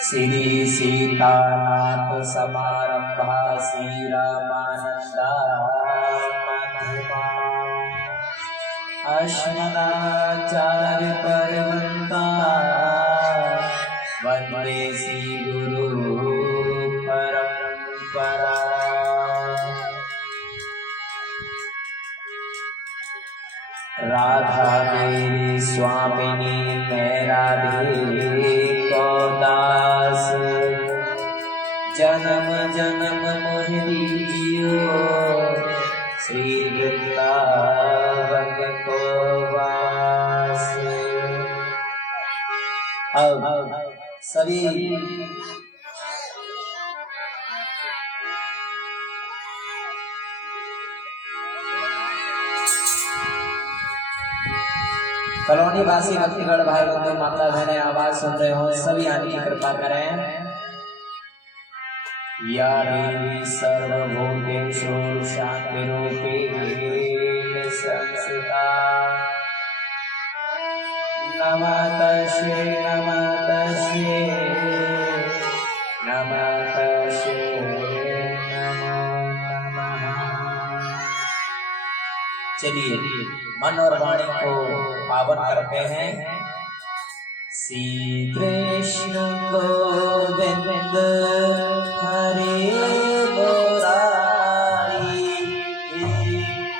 श्री सीतानाथ समारंभा श्री रामानंदा मध्यमा अस्मदाचार्य पर्यंता वंदे श्री गुरु परंपरा। राधा मेरी स्वामिनी मैं राधे को दास, जन्म जन्म मोहि दीजियो श्री वृंदावन को वास। अब सभी कॉलोनी वासी भक्तिगढ़ भाई बंधु माता बहने आवाज सुन रहे हो, सभी आने की कृपा करें। या देवी सर्वभूतेषु शान्तिरूपेण संस्थिता, नमस्तस्यै नमस्तस्यै नमस्तस्यै नमो नमः। चलिए मन और वाणी को पावन करते हैं। श्री कृष्ण गोविंद हरे मुरारी,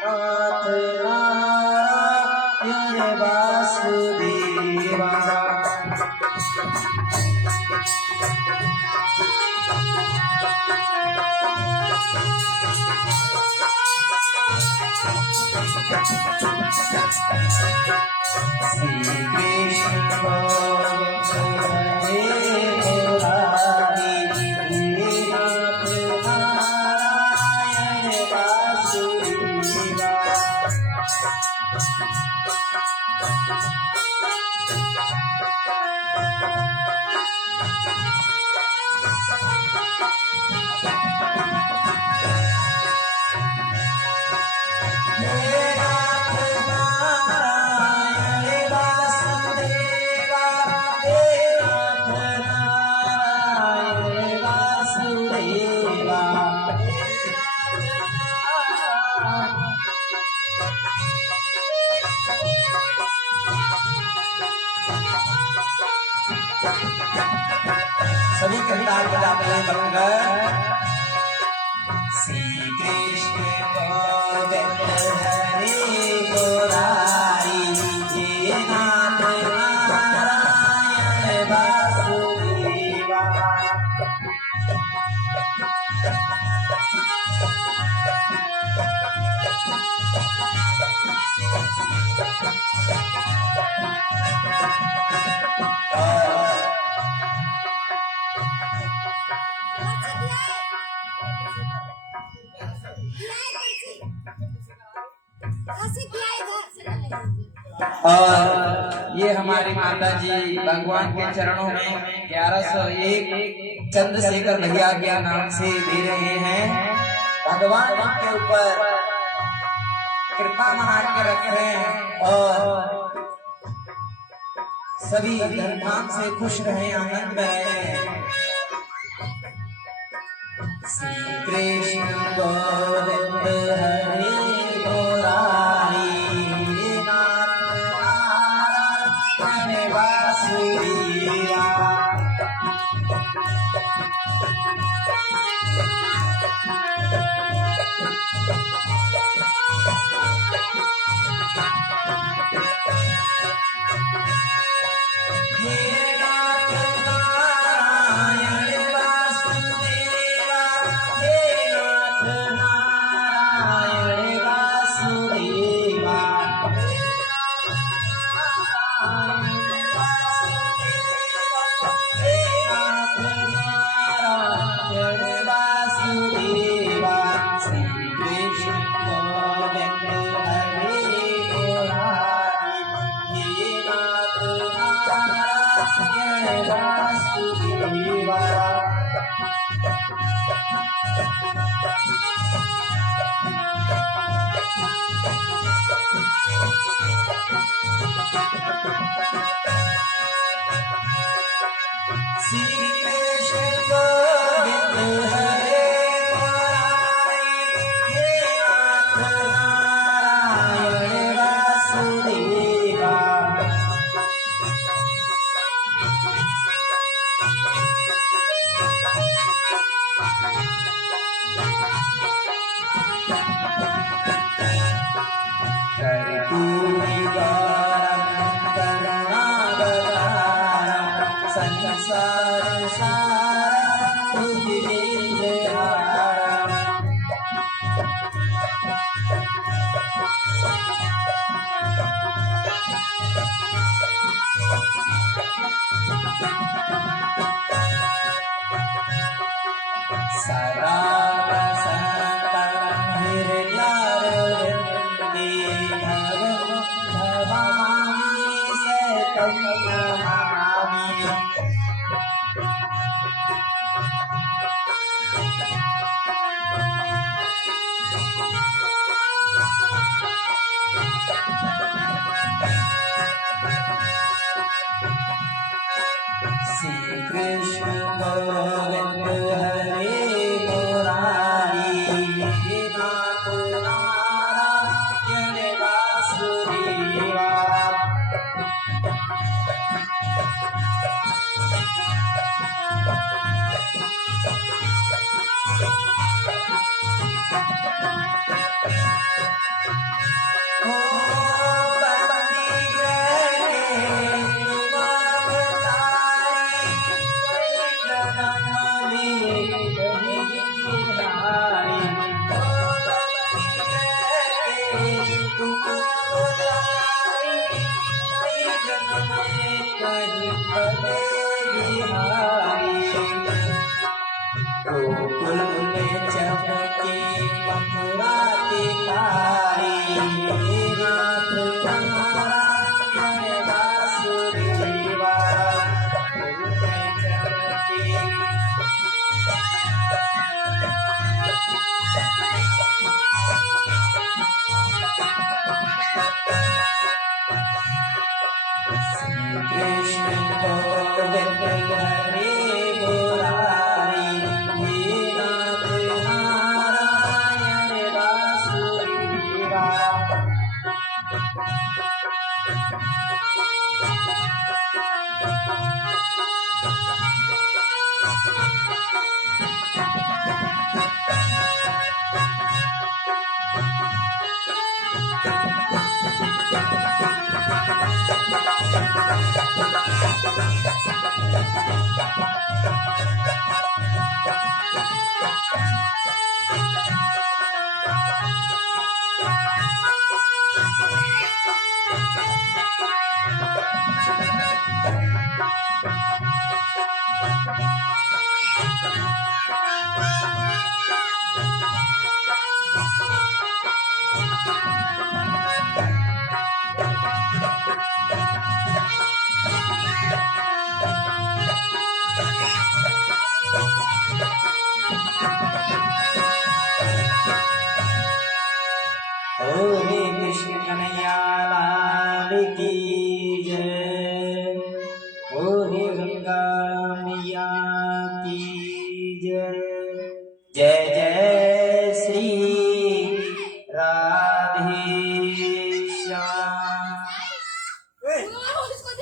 नाथ नारायण वासुदेवा। श्री कृष्ण गोविंद हरे मुरारी, नाथ नारायण वासुदेवा। सभी कविताएं बजाते हैं बंगर। श्री कृष्ण गोविंद हरे मुरारी, नाथ नारायण वासुदेवा। और ये हमारी माता जी भगवान के चरणों में 1101 चंद्रशेखर भैया के नाम से दे रहे हैं। भगवान उनके ऊपर कृपा बना के रखें और सभी धूमधाम से खुश रहें, आनंद में रहें। श्री कृष्ण गोविंद हरे मुरारी,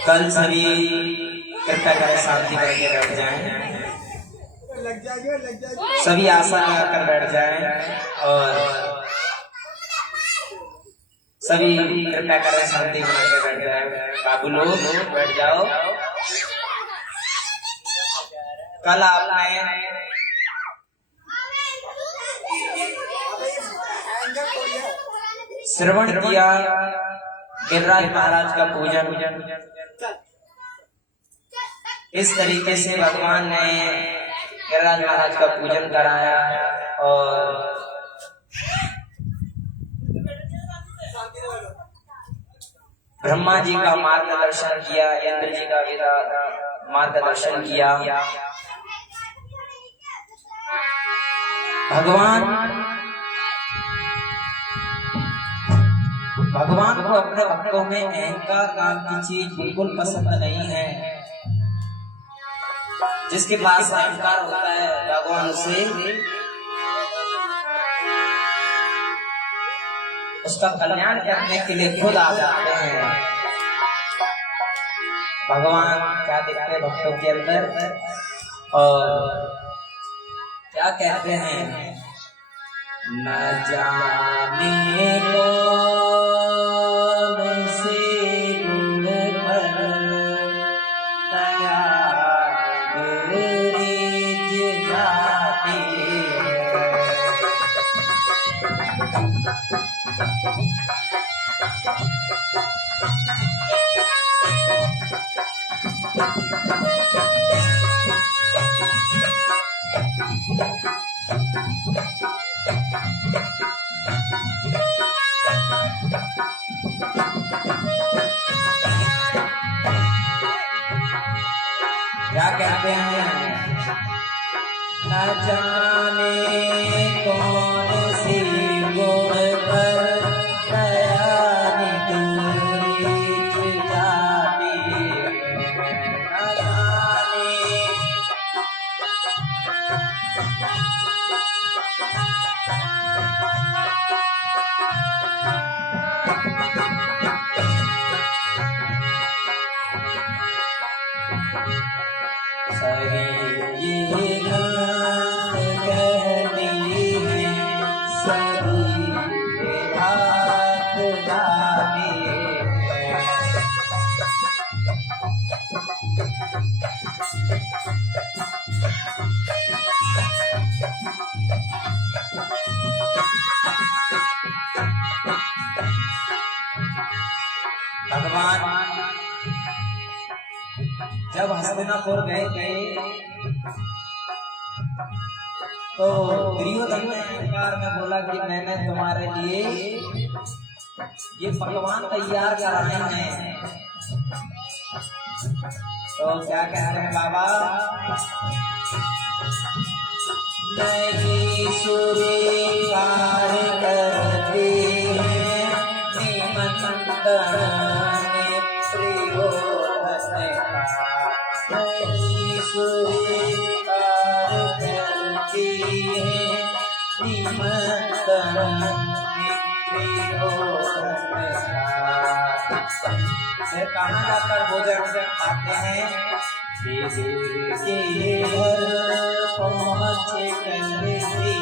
कल सभी कृपया करें शांति करके बैठ जाएं, सभी आसन लगाकर बैठ जाएं और सभी कृपया करें शांति बना के बैठ जाएं। बाबू लोग बैठ जाओ। कल आपने श्रवण किया गिरिराज महाराज का पूजन। इस तरीके से भगवान ने गिरिराज महाराज का पूजन कराया और ब्रह्मा जी का मार्गदर्शन किया, इंद्र जी का भी मार्गदर्शन किया। भगवान को अपने भक्तों में अहंकार नाम की चीज बिल्कुल पसंद नहीं है। जिसके पास अहंकार होता है भगवान से उसका कल्याण करने के लिए खुद आ जाते हैं। भगवान क्या देखते हैं भक्तों के अंदर और क्या कहते हैं, न जाने कौन से गुण पर दया गुरीज जाती क्या कहते हैं, न जाने कौन सी गुण पर दया गुरीज जाती न जाने सही ये कहती है सही हाथ जाती भगवान जब हस्तिनापुर गए तो दुर्योधन ने अहंकार में बोला कि मैंने तुम्हारे लिए ये पकवान तैयार कराए हैं। तो क्या कहते हैं बाबा, नहीं स्वीकार करते हैं निमंत्रण नहीं स्वीकार करती है निमंत्रण फिर कहाँ जाकर भोजन खाते हैं, के घर पहुँच करती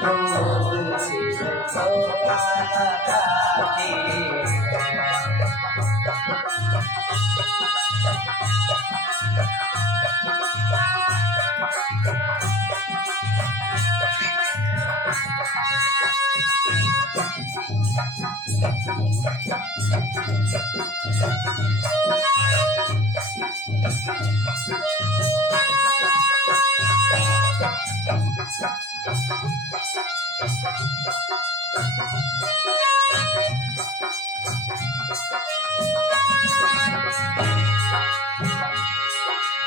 क्रोध से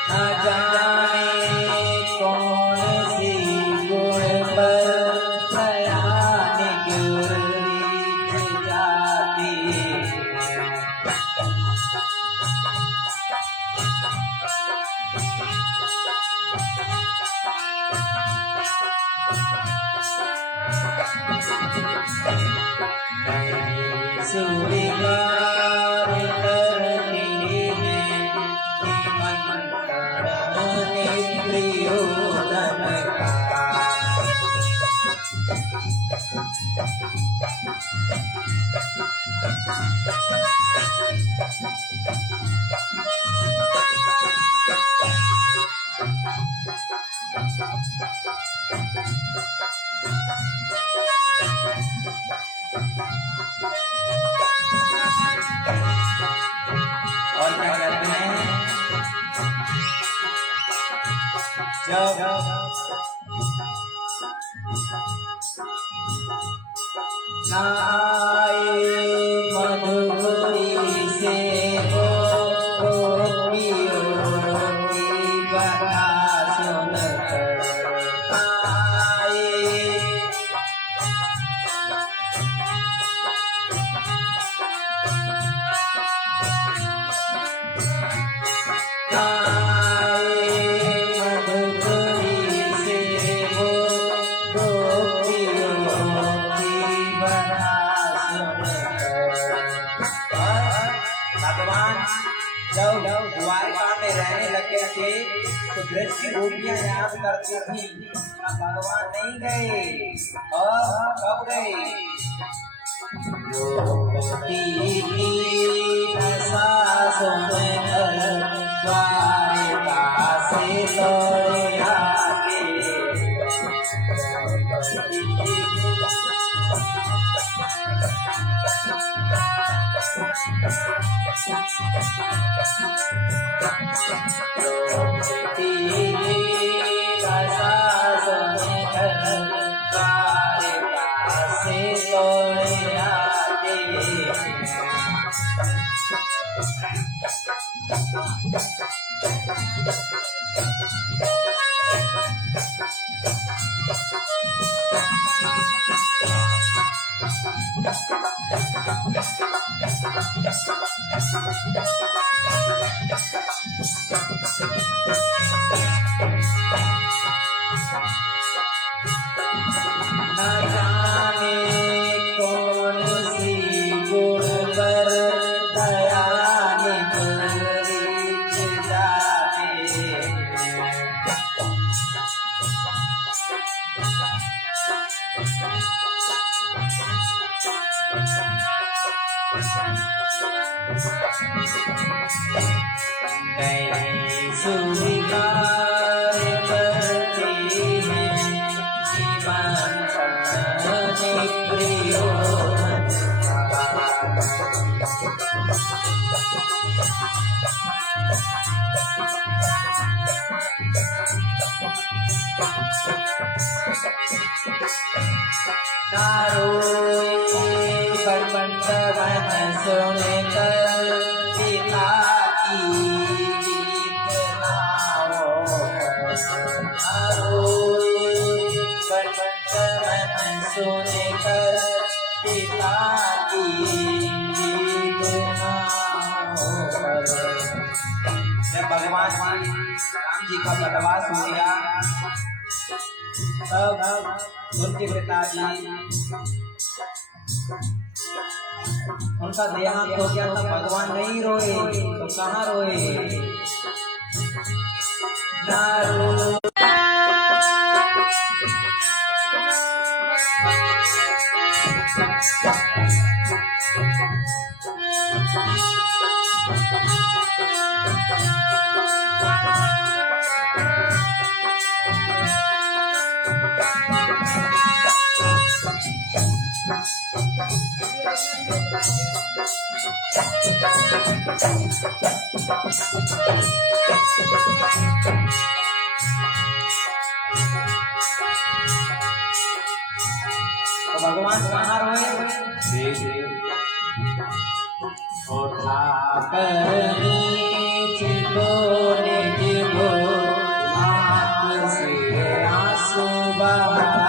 न जाने कौन सी गुण पर दया गुरीज जाती स्वीकार करती है दुर्योधन का और क्या कहते हैं, जब आए मधुरी से गोपियों की बता सुन आए ब्रज की गोपियां याद करती थी, भगवान नहीं गए और कब गए? सासों में द्वारिका से दौड़े आगे, भगवान राम जी का वनवास हो गया, तब उनके पिताजी उनका देहांत हो गया था। भगवान नहीं रोए तो कहाँ रोए? ना रो तो भगवान कहाँ रोए? उठा कर नीच डोले जिगो आँख से आंसू बहाए,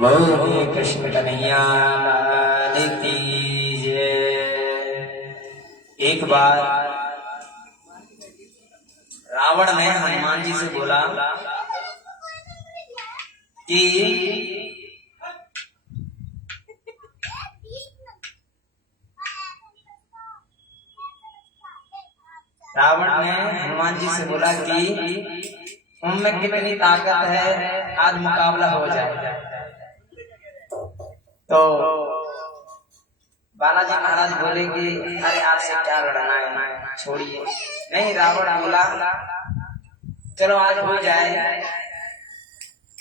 बोले कृष्ण कन्हैया लाल की जय। एक बार रावण रावण ने हनुमान जी से बोला कि रावण ने हनुमान जी से बोला कि उनमें कितनी ताकत है, आज मुकाबला हो जाए। तो बालाजी महाराज बोले कि अरे आपसे क्या लड़ना है, छोड़िए। नहीं, रावण बोला चलो आज हो जाए,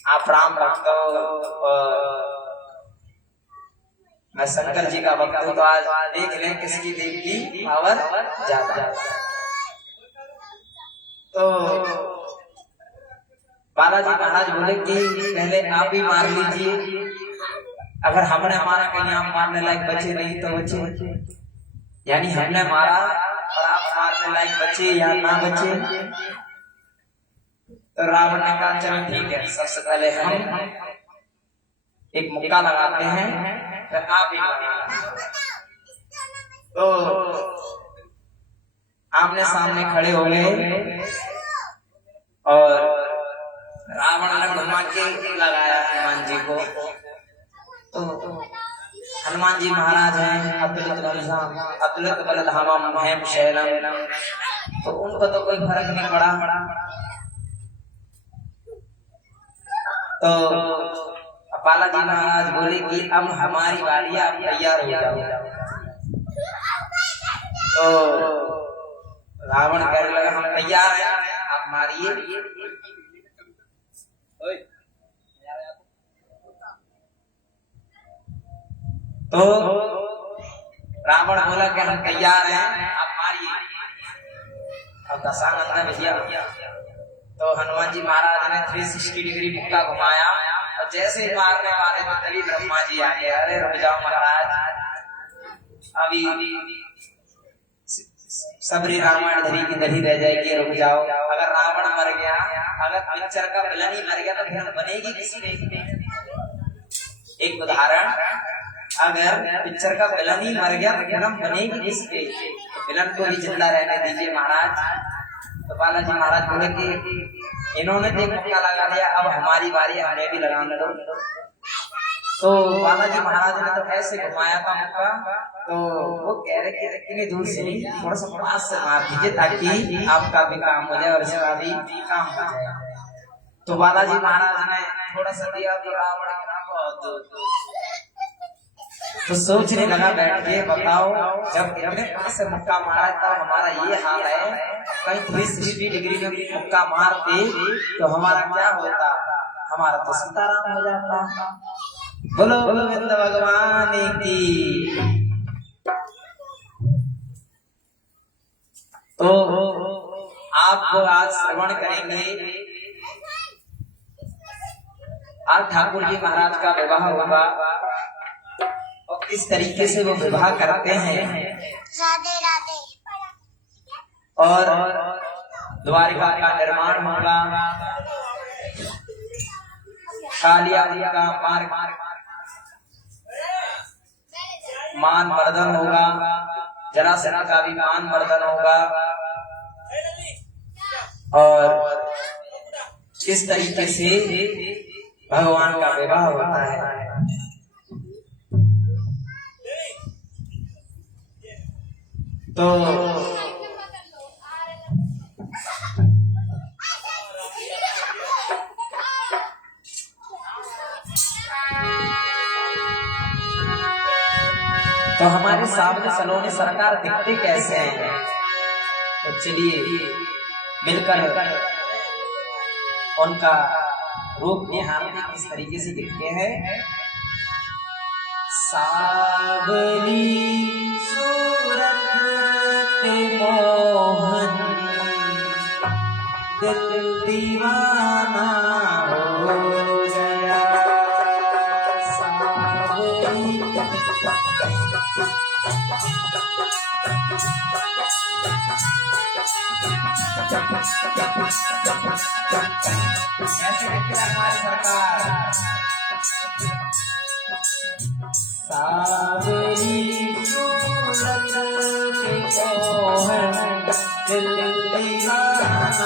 आप राम भक्त हो, मैं शंकर जी का भक्त हूं, तो आज देख लें किसकी देव की पावर ज्यादा। तो बालाजी महाराज बोले कि पहले आप ही मार लीजिए, अगर हमने मारा कहीं आप मारने लायक बचे नहीं तो बचे, यानी हमने मारा और आप मारने लायक बचे या ना बचे। तो रावण ने कहा चलो ठीक है, सबसे पहले हम एक मुक्का लगाते हैं, फिर आप ही लगाना। तो आमने सामने खड़े हो गए और रावण ने हनुमान के लगाया हनुमान जी को। तो हनुमान जी महाराज हैं अतुलित बलधामम हेम शैलम, तो उनको तो कोई फर्क नहीं पड़ा। तो बालाजी महाराज बोले कि अब हमारी बारी, आप तैयार हो जाओ। तो रावण कहने लगा हम तैयार हैं, आप मारिए। तो रावण बोला कि हम तैयार हैं, आप मारिए। अब दशानंद भैया, तो हनुमान जी महाराज ने 360 डिग्री मुक्का घुमाया और जैसे ही मारने वाले थे तभी ब्रह्मा जी आ गए। अरे रुक जाओ महाराज, अभी सबरी रामायण धरी की दही रह जाएगी, रुक जाओ। अगर रावण मर गया, अगर पिक्चर का विलन ही मर गया तो फिर बनेगी किसकी? एक उदाहरण, अगर पिक्चर का विलन ही मर गया तो फिल्म बनेगी किसके? विलन को ही जिंदा रहने दीजिए महाराज। तो बालाजी महाराज बोले कि इन्होंने तो एक मौका लगा दिया, अब हमारी बारी, हमें भी लगाने दो। तो बालाजी महाराज ने तो ऐसे घुमाया था मौका, तो वो कह रहे कि इतनी दूर से नहीं, थोड़ा सा पास से मार दीजिए ताकि आपका भी काम हो जाए और इसका भी काम हो जाए। तो बालाजी महाराज ने थोड़ा सा दिया तो रावण तो सोचने लगा बैठ के, बताओ जब इतने पास से मुक्का मारा तब हमारा ये हाल है, कहीं 360 डिग्री में मुक्का मारते तो हमारा क्या होता? हमारा तो सीताराम हो जाता। बोलो गोविंद भगवान की। तो आपको आज श्रवण करेंगे, आज ठाकुर जी महाराज का विवाह होगा और किस तरीके से वो विवाह करते हैं। राधे राधे। और द्वारिका का निर्माण होगा, कालिया का मान मर्दन होगा, जरासंध का भी मान मर्दन होगा। और इस तरीके से भगवान का विवाह होता है। तो हमारे सामने सलोनी सरकार दिखते कैसे हैं? तो चलिए मिलकर उनका रूप निहारते किस तरीके से दिखते हैं। सावली सूरत पे मोहन दिल दीवाना हो गया। सावली ऐसे दिखती है हमारी सरकार। सावली सूरत पे मोहन दिल दीवाना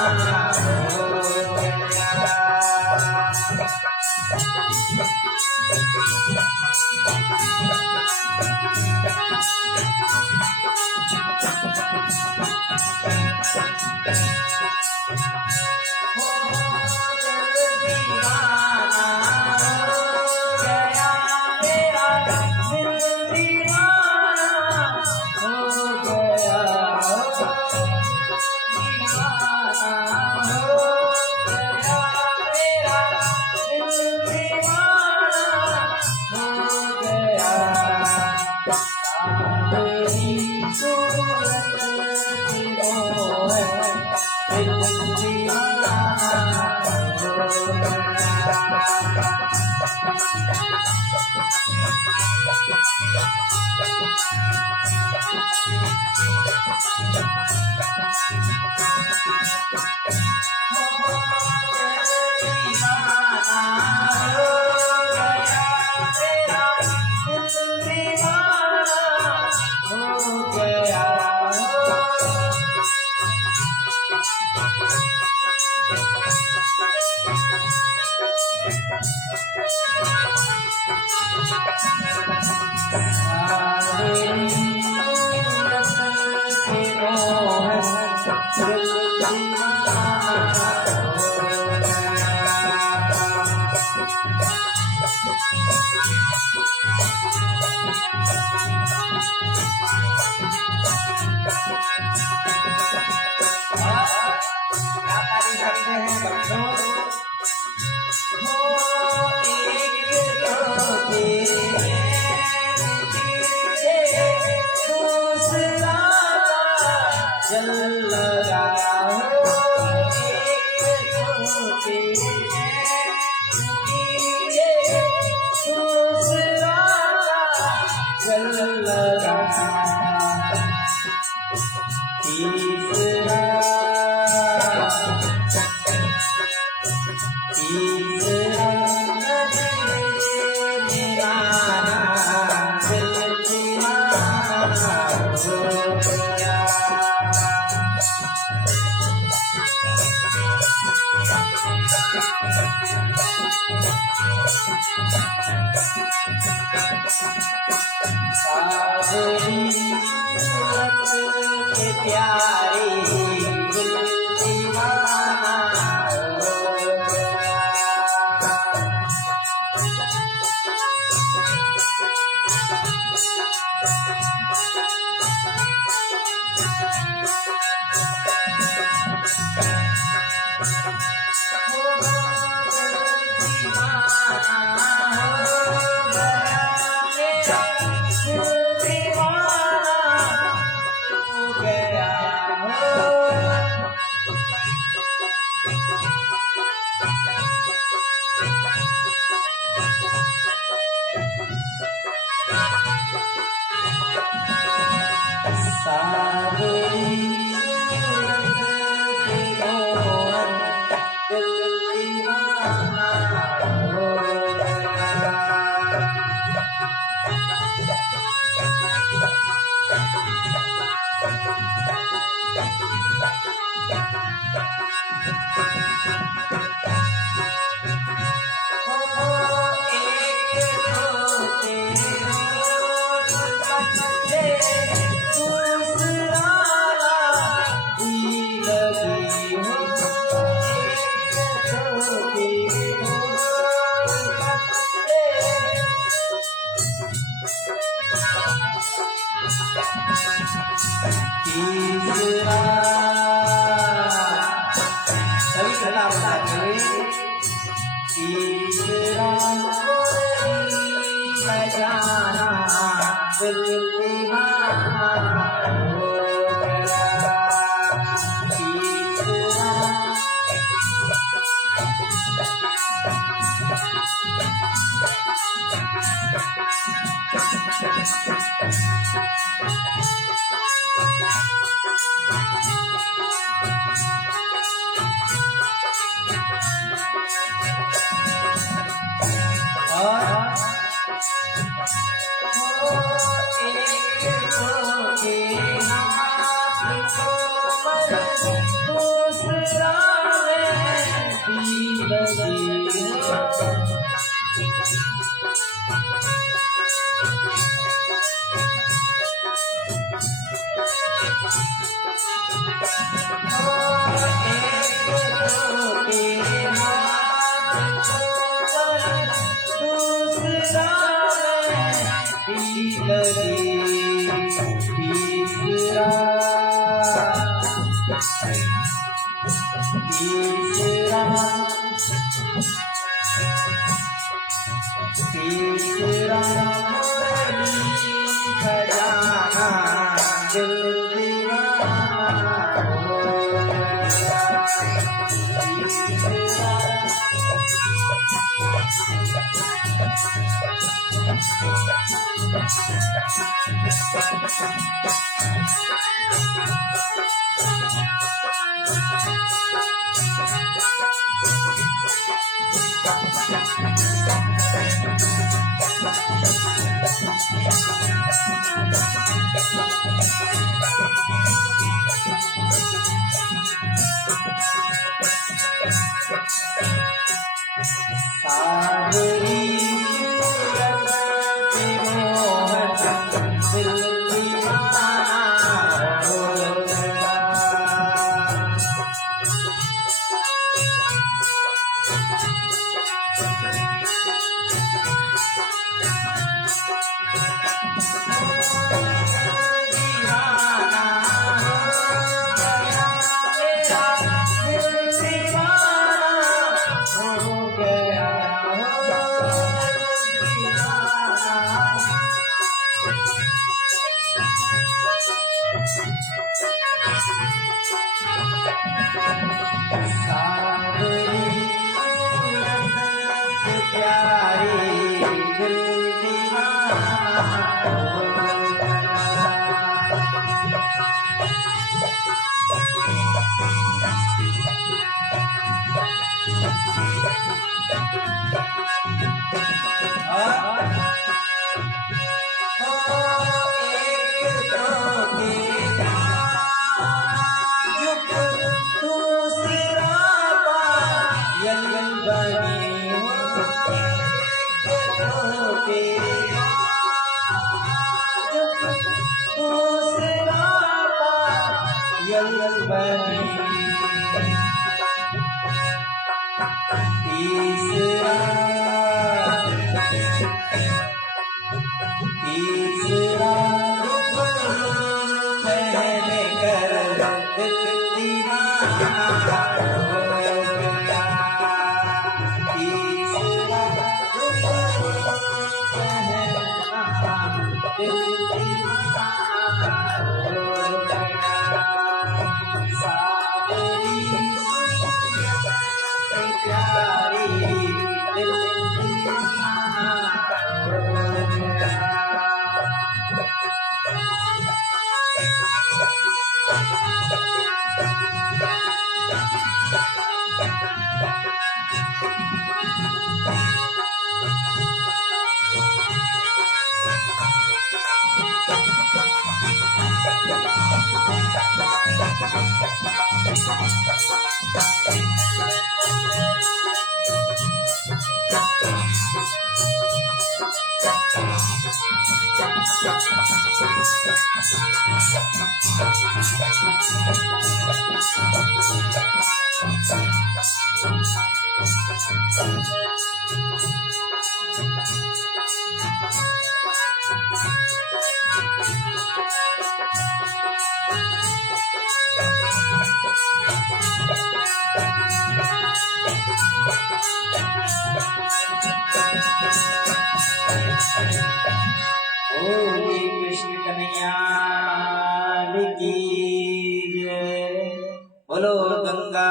बोलो गंगा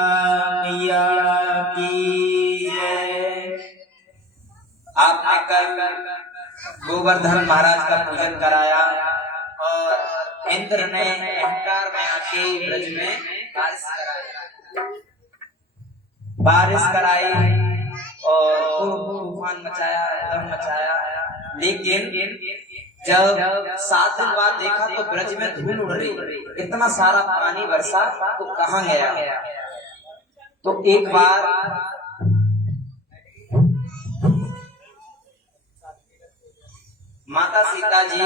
मैया की जय। आपने कल गोवर्धन महाराज का पूजन कराया और इंद्र ने अहंकार में आके ब्रज में बारिश कराई और तूफान मचाया, एकदम मचाया। लेकिन जब 7 दिन बाद देखा तो ब्रज में धूल उड़ रही, इतना सारा पानी बरसा तो कहाँ गया। तो एक बार माता सीता जी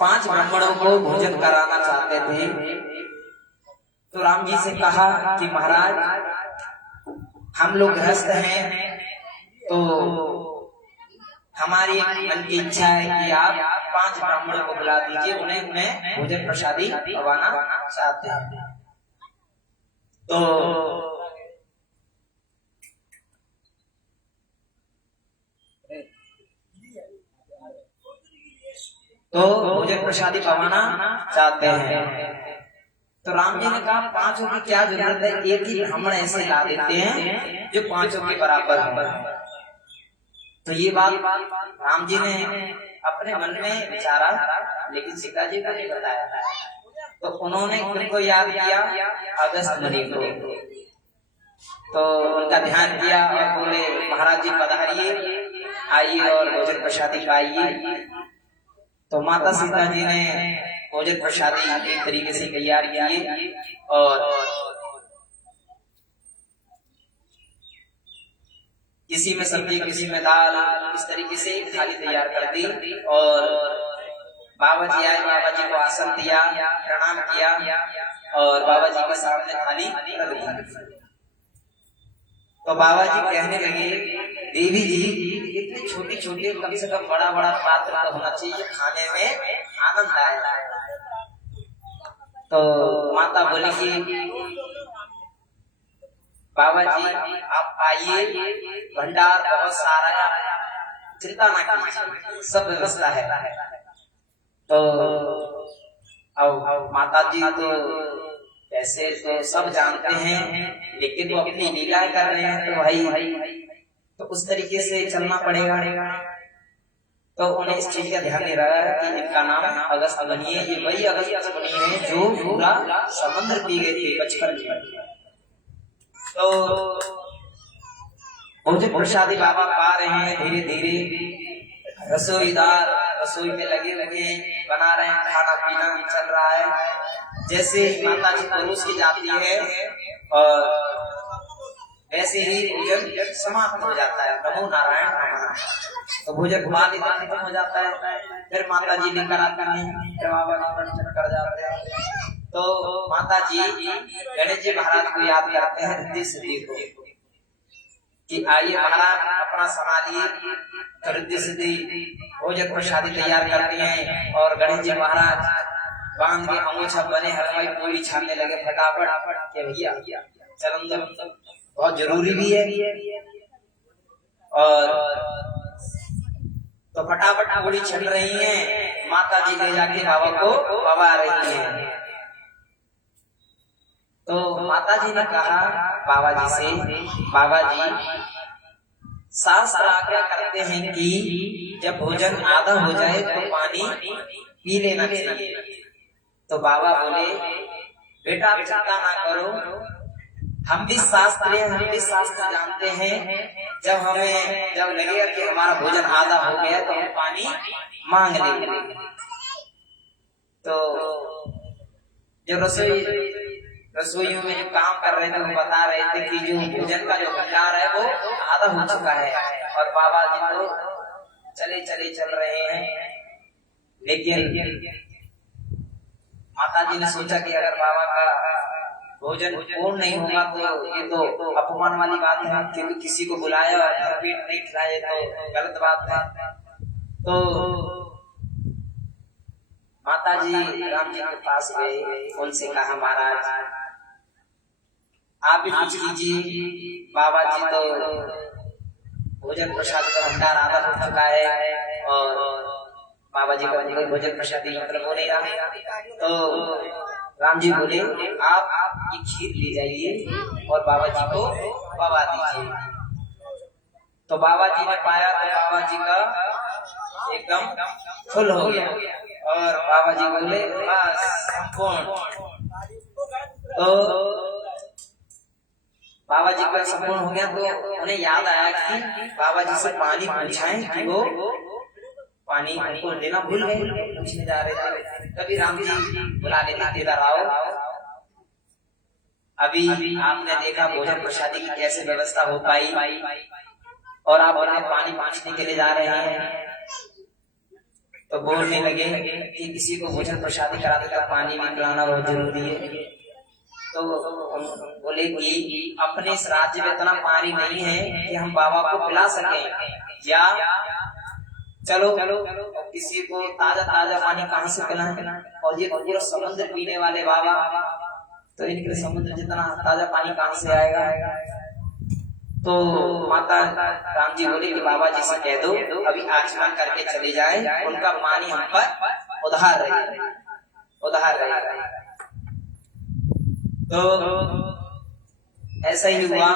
5 ब्राह्मणों को भोजन कराना चाहते थे। तो राम जी से कहा कि महाराज हम लोग गृहस्थ हैं, तो हमारी मन की इच्छा है कि आप 5 ब्राह्मणों को बुला दीजिए, उन्हें भोजन प्रसादी खवाना चाहते हैं। तो भोजन प्रसादी खवाना चाहते हैं। तो राम जी ने कहा 5 की क्या जरूरत है, एक ही ब्राह्मण ऐसे ला देते हैं जो 5 के बराबर है। तो ये बात राम जी ने अपने मन में विचारा, लेकिन सीता जी को नहीं बताया। तो उन्होंने किनको याद किया? अगस्त मुनि को। तो उनका ध्यान किया और बोले महाराज जी पधारिए, आइए और भोजन प्रसादी खाइए। तो माता सीता जी ने भोजन प्रसादी एक तरीके से तैयार किए और किसी में सब्जी, किसी में दाल, इस तरीके से थाली तैयार कर दी। और बाबा जी आए, बाबा जी को आसन दिया, प्रणाम किया और बाबा जी के सामने थाली रख दी। तो बाबा जी कहने लगे, देवी जी इतने छोटे छोटे, कम से कम बड़ा बड़ा पात्र होना चाहिए, खाने में आनंद आए। तो माता बोली कि बाबा जी आप आइए, भंडार बहुत सारा है, चिंता ना कीजिए, सब व्यवस्था है। तो अब माता जी तो ऐसे तो सब जानते हैं, लेकिन वो अपनी लीला कर रहे हैं, तो भाई तो उस तरीके से चलना पड़ेगा। तो उन्हें इस चीज का ध्यान नहीं रहा कि इनका नाम अगस्त मुनि है। ये वही अगस्त मुनि है जो पूरा समुद्र पी गए थे बचपन में। तो भोजन प्रसादी बाबा पा रहे हैं, धीरे धीरे रसोईदार रसोई में लगे बना रहे हैं, खाना पीना चल रहा है। जैसे माता जी परोस की जाती है और वैसे ही भोजन समाप्त हो जाता है। नमो नारायण नमः। तो भोजन खत्म हो जाता है, फिर माता जी लेकर आती हैं, फिर बाबा कर जाते हैं। तो माता जी गणेश जी महाराज को याद करते हैं, रिद्धि सिद्धि को, कि आइए महाराज अपना संभालिए। तो रिद्धि सिद्धि भोजन प्रसादी तैयार करती हैं और गणेश जी महाराज बांध के अंगूछा बने हलवाई पूरी छानने लगे फटाफट के भैया चलो, बहुत जरूरी भी है। और तो फटाफट पूरी छन रही हैं, माता जी ले जाके बाबा को पवा रही हैं। तो माता जी ने कहा बाबा जी से, बाबा जी शास्त्र आज्ञा करते हैं कि जब भोजन आधा हो जाए तो पानी पी लेना चाहिए। तो बाबा बोले, बेटा चिंता ना करो, हम भी शास्त्र जानते हैं। जब लगेगा कि हमारा भोजन आधा हो गया तो हम पानी मांग लेंगे। तो जो रसोइयों में जो काम कर रहे थे वो बता रहे थे कि जो भोजन का जो भंडार है वो आधा हो चुका है और बाबा जी तो चल रहे हैं। लेकिन माता जी ने सोचा कि अगर बाबा का भोजन पूर्ण नहीं होगा तो ये तो अपमान वाली बात है, क्योंकि किसी को बुलाया और पेट नहीं खिलाए तो गलत बात है। तो माता जी राम जी के पास गए, उनसे कहा महाराज आप भी कुछ कीजिए, बाबा जी तो भोजन प्रसाद का भंडार आधा हो चुका है और बाबा जी का भोजन प्रसादी मतलब हो नहीं रहा। तो राम जी बोले आप ये खीर ले जाइए और बाबा जी को पवा दीजिए। तो बाबा जी ने पाया तो बाबा जी का एकदम फुल हो गया और बाबा जी बोले बस संपूर्ण। तो बाबा जी का संपूर्ण हो गया तो उन्हें याद आया कि बाबा जी से पानी पूछाएं कि वो पानी उनको देना भूल गए, पूछने जा रहे थे। तभी राम जी बुला लेते, इधर आओ, अभी आपने देखा भोजन प्रसादी की कैसे व्यवस्था हो पाई और आप उन्हें पानी पूछने के लिए जा रहे हैं। तो बोलने लगे कि किसी को भोजन प्रसादी कराते तो पानी भी पिलाना बहुत जरूरी है। तो बोले कि अपने इस राज्य में इतना पानी नहीं है कि हम बाबा को पिला सके, या चलो किसी को ताजा पानी कहाँ से पिलाएं, और ये पूरा समुद्र पीने वाले बाबा, तो इनके लिए समुद्र जितना ताजा पानी कहाँ से आएगा। तो माता राम जी बोले कि बाबा जी से कह दो अभी आचमन करके चले जाए, उनका पानी हम पर उधार रहेगा। तो ऐसा ही हुआ,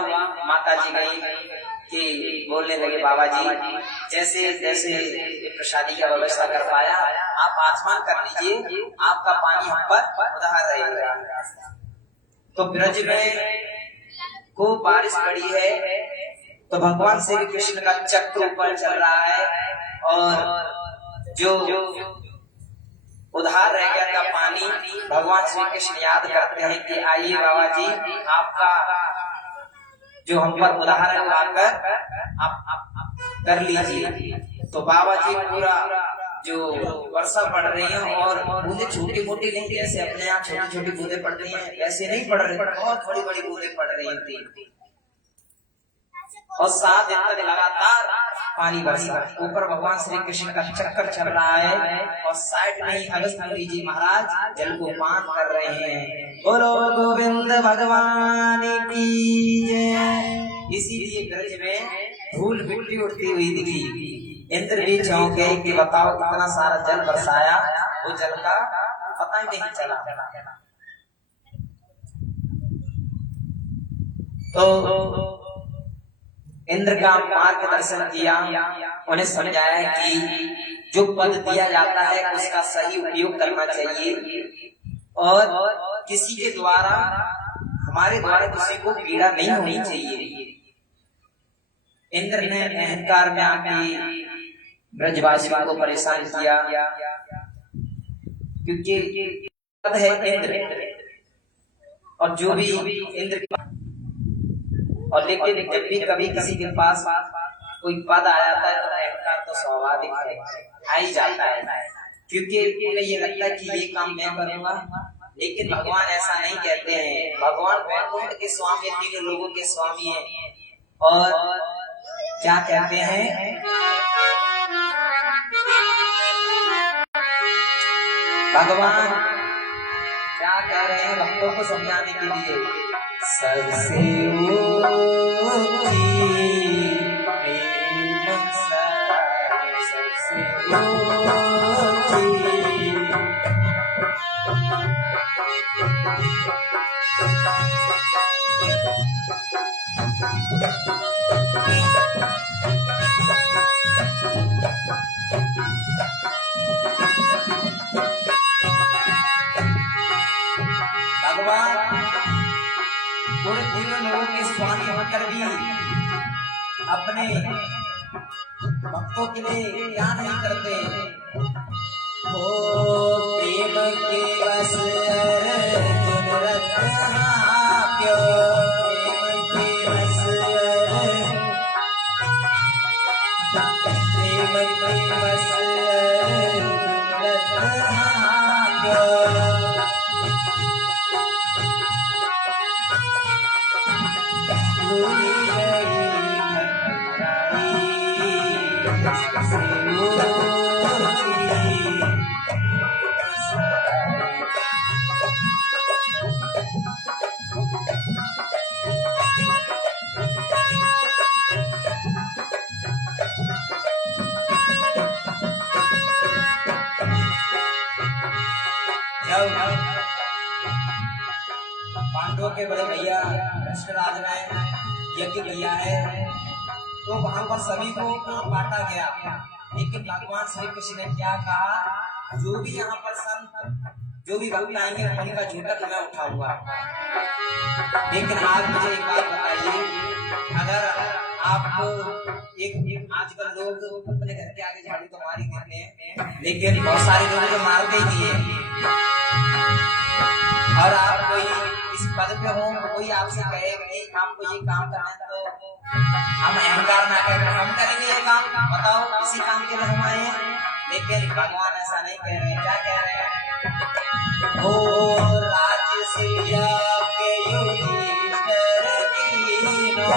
माता जी गई कि बोलने लगे, बाबा जी जैसे जैसे ये प्रसादी का व्यवस्था कर पाया, आप आसमान कर लीजिए, आपका पानी हम पर उधार रहेगा। तो ब्रज में खूब बारिश पड़ी है, तो भगवान श्री कृष्ण का चक्र ऊपर चल रहा है और जो उधार रह गया था पानी, भगवान श्री कृष्ण याद करते हैं कि आइए बाबा जी, आपका जो हम पर उधार है वो आकर आप कर लीजिए। तो बाबा जी पूरा जो वर्षा पड़ रही है और बूंदे छोटी मोटी नहीं, जैसे अपने यहाँ छोटी छोटी बूंदे पड़ रही हैं वैसे नहीं पड़ रही, बहुत बड़ी बड़ी बूंदे पड़ रही थी और 7 दिन तक लगातार पानी बरसा। ऊपर भगवान श्री कृष्ण का चक्कर चल रहा है और साइड में ही अगस्त्य जी महाराज जल को पान कर रहे हैं। बोलो गोविंद भगवान की जय। इसीलिए ब्रज में धूल मिट्टी उड़ती हुई दिखी। इंद्र भी चौंके कि बताओ इतना सारा जल बरसाया, वो जल का पता ही नहीं चला। तो इंद्र का मार्गदर्शन किया, उन्हें समझाया कि जो पद दिया जाता है उसका सही उपयोग करना चाहिए और किसी के द्वारा, हमारे द्वारा किसी को पीड़ा नहीं होनी चाहिए। इंद्र ने अहंकार में आके ब्रजवासियों को परेशान किया, क्योंकि पद है इंद्र और जो भी इंद्र, और लेकिन जब भी कभी किसी के पास कोई पद आ जाता है तो अहंकार तो स्वाभाविक है, आ ही जाता है, क्योंकि उन्हें ये लगता है कि ये काम मैं करूंगा। लेकिन भगवान ऐसा नहीं कहते हैं। भगवान वैकुंठ के स्वामी, तीनों लोगों के स्वामी हैं और क्या कहते हैं, भगवान क्या कह रहे हैं भक्तों को समझाने के लिए, सबसे ऊंची प्रेम सबसे ऊंची। भगवान पूरे तीनों लोगों के स्वामी होकर भी अपने भक्तों के लिए क्या नहीं करते। ओ प्रेम के बस अर्जुन रखा क्यों, प्रेम के बस प्रेम के बस अर्जुन रखा क्यों। पांडवों के बड़े भैया कृष्णराज ने यज्ञ किया है, तो वहां पर सभी को काम बांटा गया। लेकिन भगवान श्री कृष्ण ने क्या कहा, जो भी यहाँ पर संत, जो भी भक्त आएंगे उनका झूठा मैं उठाऊंगा। लेकिन आज मुझे एक बात बताइए, अगर आपको एक आजकल लोग अपने घर के आगे झाड़ू तो मार ही देते हैं, लेकिन बहुत सारे लोग तो मारते ही नहीं। और आप कोई इस पद पे हो, कोई आपसे कहे कि आपको ये काम करना है, तो हम अहंकार ना कर हम करेंगे ये काम, बताओ इसी काम के लिए हम आए हैं। लेकिन भगवान ऐसा नहीं कह रहे। क्या कह रहे हैं, ओ राज्य से आपके युधिष्ठिर कीनो,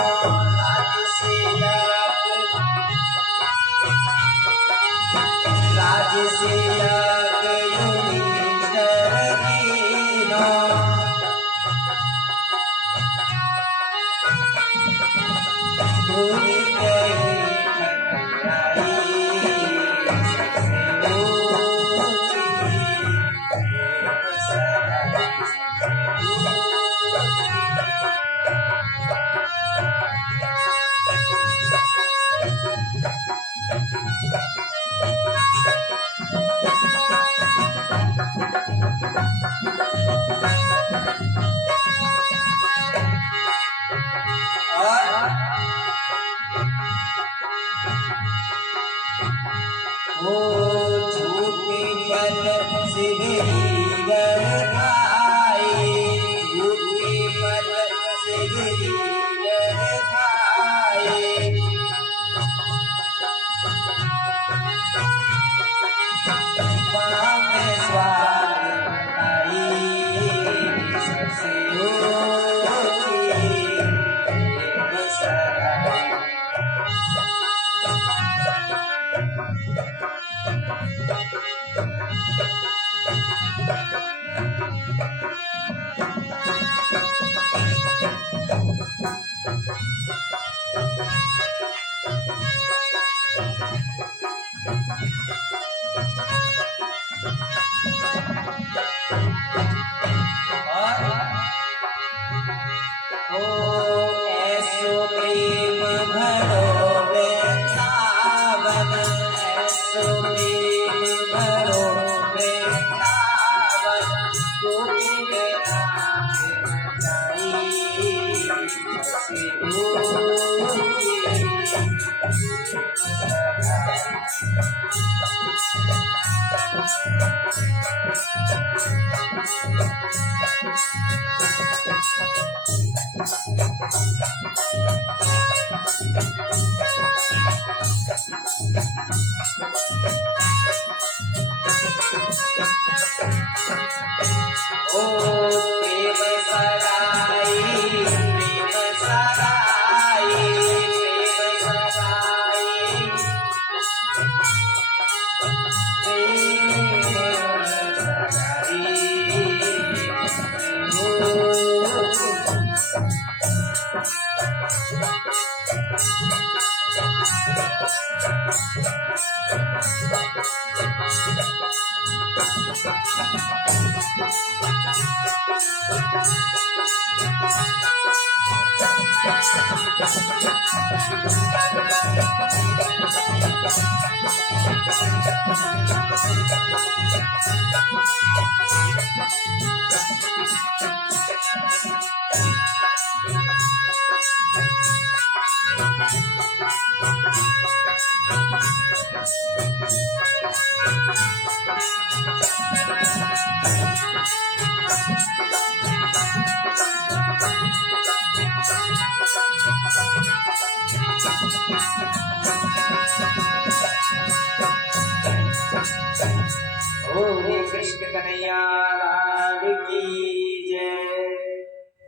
राज्य से आपके युधिष्ठिर कीनो।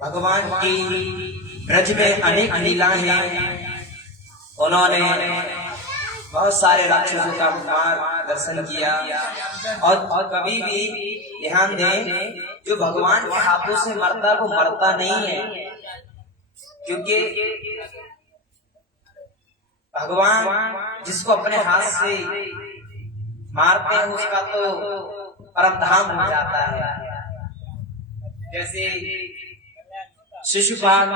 भगवान की ब्रज में अनेक लीला हैं। उन्होंने बहुत सारे राक्षसों का मार दर्शन किया और कभी भी ध्यान दें, जो भगवान के हाथों से मरता वो मरता नहीं है, क्योंकि भगवान जिसको अपने हाथ से मारते हैं उसका तो परम धाम हो जाता है। जैसे शिशुपाल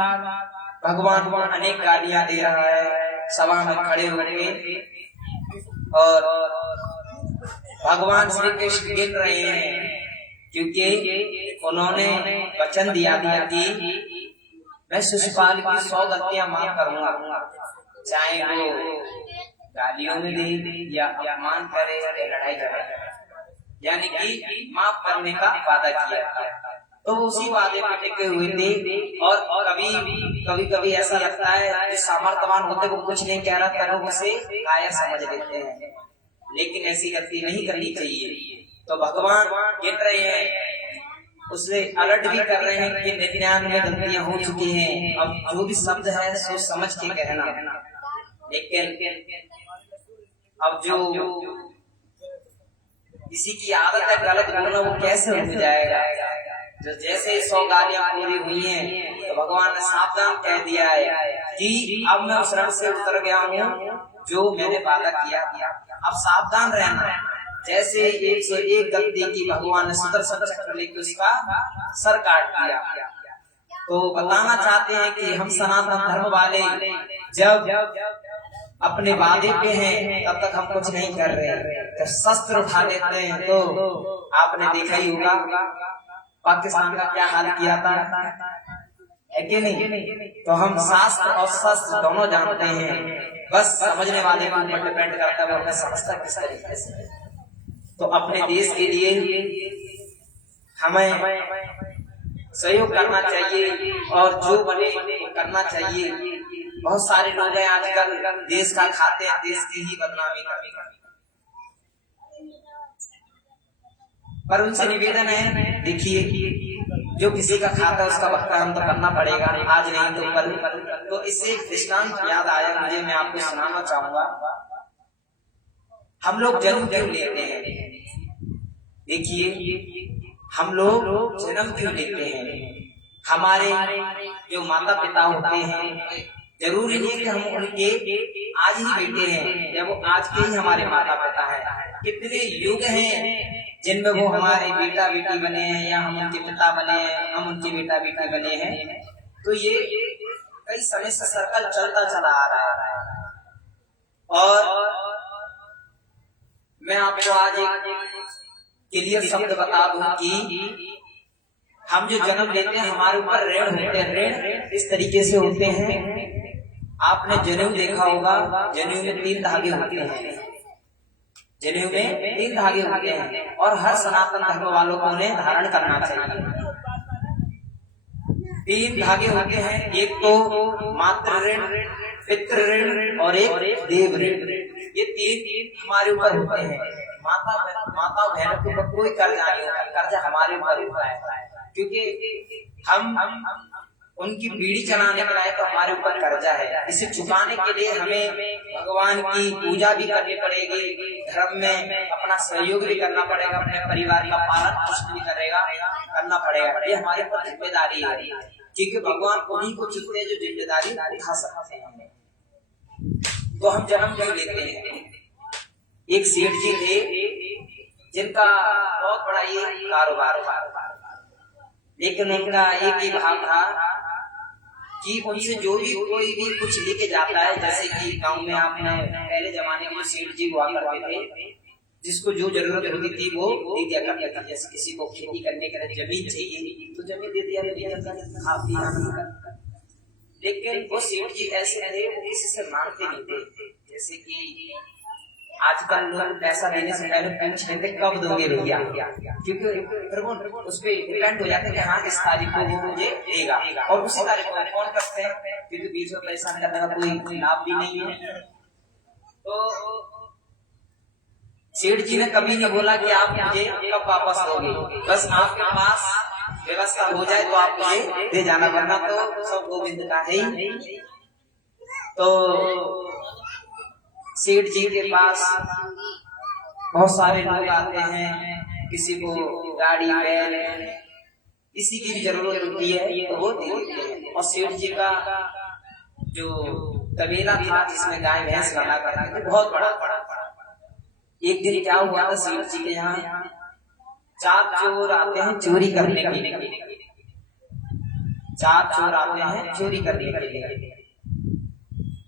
भगवान को अनेक गालियां दे रहा है सभा में खड़े होकर, और भगवान श्री कृष्ण गिन रहे हैं, क्योंकि उन्होंने वचन दिया था कि मैं शिशुपाल की 100 गलतियां माफ करूंगा, चाहे वो गालियों में दे या अपमान करे या लड़ाई झगड़ा, यानी कि माफ करने का वादा किया था। तो उसी वादे पे टिके हुए थे। और कभी ऐसा लगता है कि सामर्थ्यवान होते को कुछ नहीं कह रहा, लोग उसे कायर समझ लेते हैं, लेकिन ऐसी गलती नहीं करनी चाहिए। तो भगवान गिन रहे हैं, उससे अलर्ट भी कर रहे हैं कि 99 गलतियां हो चुकी हैं, अब जो भी शब्द है सोच समझ के कहना। लेकिन अब जो किसी की आदत है गलत बोलना, वो कैसे हो जाएगा? जो जैसे 100 गालियां पूरी हुई हैं, तो भगवान ने सावधान कह दिया है कि अब मैं उस रंग से उतर गया हूँ जो मैंने वादा किया। अब सावधान रहना। जैसे 101 गलती की भगवान ने सुदर्शन चक्र लेकर उसका सर काट दिया। तो बताना चाहते हैं कि हम सनातन धर्म वाले जब अपने वादे पे हैं तब तक हम कुछ नहीं कर रहे। जब शस्त्र उठा लेते हैं तो आपने देखा ही होगा पाकिस्तान का क्या हाल किया था, है कि नहीं? तो हम शास्त्र और शस्त्र दोनों जानते हैं, बस समझने वाले के ऊपर डिपेंड करता है वो हमें समझता किस तरीके से। तो अपने देश के लिए हमें सहयोग करना चाहिए और जो बने वो करना चाहिए। बहुत सारे लोग हैं आजकल देश का खाते हैं, देश की ही बदनामी करते हैं। पर उनसे निवेदन है, देखिए जो किसी का खाता है उसका भुगतान तो करना पड़ेगा, आज नहीं तो कल। तो इससे एक दृष्टांत याद आया मुझे, मैं आपको सुनाना चाहूंगा। हम लोग जन्म क्यों लेते हैं? देखिए हम लोग जन्म क्यों लेते हैं? हमारे जो माता पिता होते हैं, जरूरी नहीं कि हम उनके आज ही बेटे हैं या वो आज के ही हमारे माता पिता हैं। कितने युग हैं जिनमें वो हमारे बेटा बेटी बने हैं या हम उनके पिता बने हैं, हम उनके बेटा बेटी बने हैं। तो ये कई समय से सर्कल चलता चला आ रहा है। और मैं आपको आज एक क्लियर शब्द बता दूं कि हम जो जन्म लेते हैं हमारे ऊपर ऋण होते हैं। ऋण इस तरीके से होते हैं, आपने जनेऊ देखा होगा, जनेऊ में 3 धागे होते हैं, जनेऊ में 3 धागे होते हैं और हर सनातन धर्म वालों को उन्हें धारण करना चाहिए। 3 धागे होते हैं, एक तो मातृ ऋण, पितृ ऋण और एक देव ऋण। ये 3 हमारे ऊपर होते हैं। माता बहनों के ऊपर कोई कर्जा नहीं होता, कर्जा हमारे ऊपर होता है, क्योंकि हम उनकी पीढ़ी चलाने के लायक तो हमारे ऊपर कर्जा है। इसे चुकाने के लिए हमें भगवान की पूजा भी करनी पड़ेगी, धर्म में अपना सहयोग भी करना पड़ेगा, अपने परिवार का पालन पोषण भी करना पड़ेगा। ये हमारे ऊपर जिम्मेदारी है, क्योंकि भगवान उन्हीं को चुनते हैं जो जिम्मेदारी उठा सकते हैं। तो हम जन्म क्यों लेते हैं? एक सेठ जी थे जिनका बहुत बड़ा ये कारोबार, लेकिन उनका एक ही भाव था कि उनसे जो भी कोई भी कुछ लेके जाता है, जैसे कि गांव में आपने पहले जमाने के जो सेठ जी हुआ करते थे, जिसको जो जरूरत होती थी वो दे दिया करते थे। जैसे किसी को खेती करने के लिए जमीन चाहिए तो जमीन दे दिया, लेकिन वो सेठ जी ऐसे थे वो किसी से मांगते नहीं थे। जैसे कि आजकल लोग पैसा देने से पहले पूछ लेते कब दोगे भैया, क्योंकि फिर वो उस पर डिपेंड हो जाते हैं कि हाँ इस तारीख को वो मुझे देगा, और उसी तारीख को फोन करते हैं, क्योंकि बीच में पैसा करने का कोई लाभ भी नहीं है। तो सेठ जी ने कभी नहीं बोला कि आप मुझे कब वापस दोगे, बस आपके पास व्यवस्था हो जाए तो आप मुझे दे जाना, वरना तो सब गोविंद का है ही। तो सेठ जी के पास बहुत सारे लोग आते हैं, किसी को गाड़ी बैल किसी की भी जरूरत होती है तो वो दे देते हैं। और सेठ जी का जो तबेला था जिसमें गाय भैंस लगा करते थे बहुत बड़ा। एक दिन क्या हुआ था, सेठ जी के यहाँ 4 चोर आते हैं चोरी करने के लिए। 4 चोर आते हैं चोरी करने के लिए।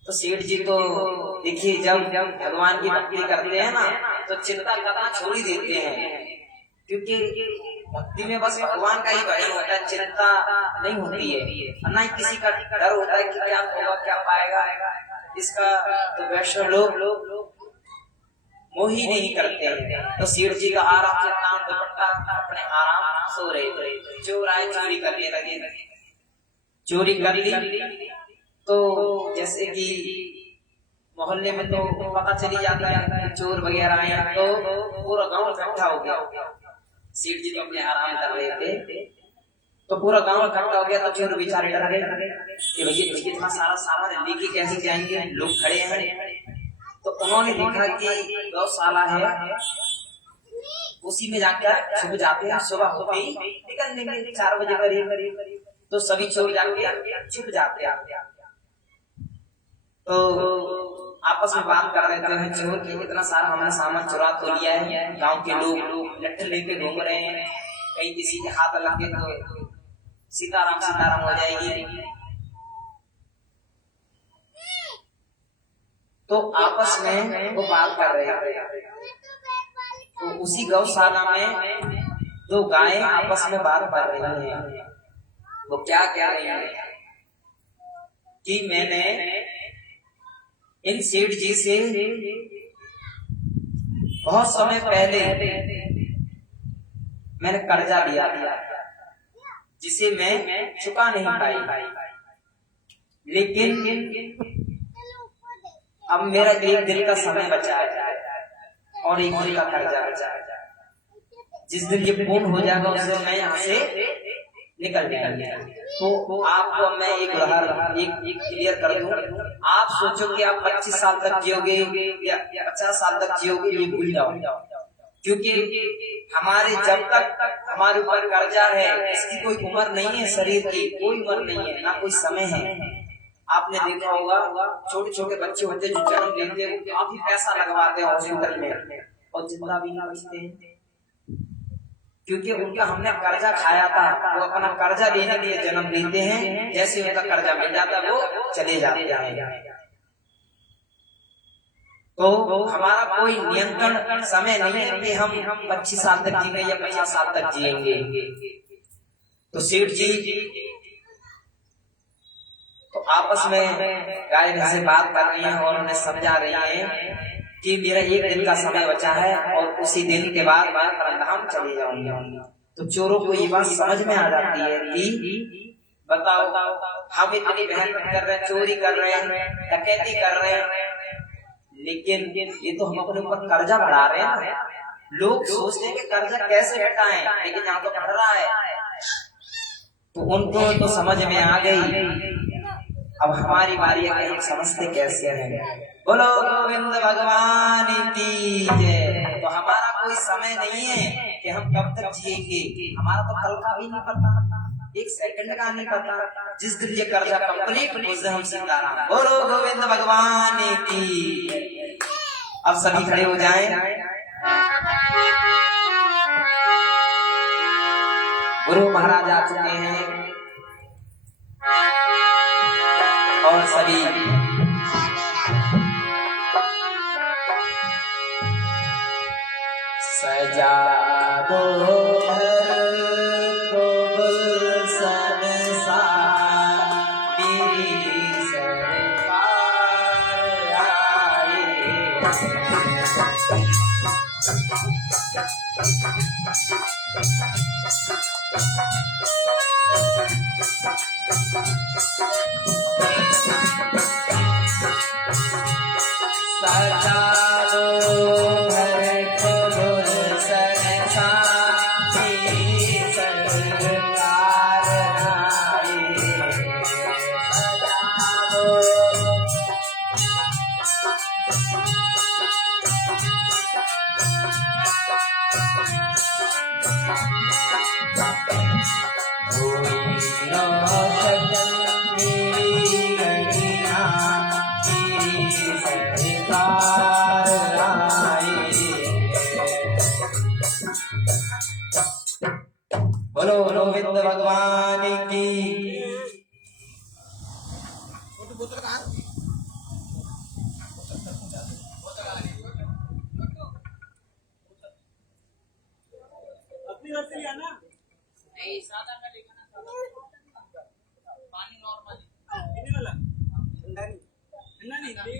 तो सेठ जी तो देखिए जब भगवान की भक्ति करते हैं ना तो चिंता करना छोड़ ही देते हैं, क्योंकि भक्ति में बस भगवान का ही भजन होता है, चिंता नहीं होती है, ना ही किसी का डर होता है कि क्या होगा क्या पाएगा। इसका तो वैष्णव लोग मोह ही नहीं करते हैं। तो सेठ जी का आराम से नाम दुपट्टा अपने आराम सो रहे थे, चोर आए चोरी करने लगे। चोरी कर ली तो जैसे कि मोहल्ले में तो पता चली जाता है चोर वगैरह आए, तो पूरा गांव इकट्ठा हो गया। सेठ जी तो अपने आराम कर रहे थे तो पूरा गांव इकट्ठा हो गया। तो चोर बेचारे डर गए कि भैया इतना सारा सामान लेके कैसे जाएंगे, लोग खड़े हैं। तो उन्होंने देखा कि गौशाला है, उसी में जाकर छुप जाते हैं। सुबह होते ही निकलने 4 बजे करीब तो सभी चोर जाके छुप जाते हैं। तो आपस में बात कर रहे थे चोर की, इतना सारा हमने सामान चुरा तो लिया है, गांव के लोग लट्ठे लेके घूम रहे हैं, कहीं किसी के हाथ लग गए तो सीताराम सीताराम हो जाएगी। तो आपस में वो बात कर रहे थे। तो उसी गौशाला में दो गायें आपस में बात कर रही हैं। वो क्या कह रही हैं कि मैंने इन सेठ जी से बहुत समय पहले मैंने कर्जा लिया था जिसे मैं चुका नहीं पाई, लेकिन अब मेरा एक दिन का समय बचा है और एक दिन का कर्जा बचा है। जिस दिन ये पूर्ण हो जाएगा उस दिन मैं यहाँ से निकल जाएगा। तो आपको मैं एक उदाहरण एक क्लियर कर दूं। आप सोचो कि आप 25 साल तक जियोगे या 50 साल तक जियोगे, ये भूल जाओ, क्योंकि हमारे जब तक हमारे ऊपर कर्जा है इसकी कोई उम्र नहीं है, शरीर की कोई उम्र नहीं है, ना कोई समय है। आपने देखा होगा छोटे छोटे बच्चे होते जो जन्म लेते हैं वो काफी पैसा लगवाते हैं हॉस्पिटल में और जिंदा भी ना बचते हैं, क्योंकि उनका हमने कर्जा खाया था। वो अपना कर्जा लेने के लिए जन्म लेते हैं, जैसे उनका कर्जा मिल जाता है वो चले जाते हैं। तो हमारा कोई नियंत्रण समय नहीं है कि हम 25 साल तक जिएंगे या 50 साल तक जिएंगे। तो सेठ जी तो आपस में गाय भैंस से बात कर रही हैं और उन्हें समझा रही हैं कि मेरा एक दिन का समय बचा है और उसी दिन के बाद मैं परमधाम चले जाऊंगी। तो चोरों को ये बात समझ में आ जाती है कि बताओ हम इतनी मेहनत कर रहे हैं, चोरी कर रहे हैं, डकैती कर रहे हैं, लेकिन ये तो हम अपने ऊपर कर्जा बढ़ा रहे हैं। लोग सोचते हैं कि कर्जा कैसे हटाएं, लेकिन यहाँ तो बढ़ रहा है। तो उनको तो समझ में आ गई। अब हमारी बारी है कि हम समझते कैसे हैं। बोलो गोविंद भगवान की जय। तो हमारा कोई समय नहीं है कि हम कब तक जिएंगे, हमारा तो कल का भी नहीं पता, एक सेकंड का नहीं पता। जिस दिन ये कर्जा कंप्लीट उस दिन हम सीताराम। बोलो गोविंद भगवान की। अब सभी खड़े हो जाएं। गुरु महाराज आ चुके हैं और सभी सजा दो घर को गुलशन सा, मेरी सरकार आए। सजा दो घर को गुलशन सा, मेरी सरकार आए। सजा दो बोलो गोविंद भगवान की। नहीं सादा का लेना पानी नॉर्मल नहीं वाला नहीं नहीं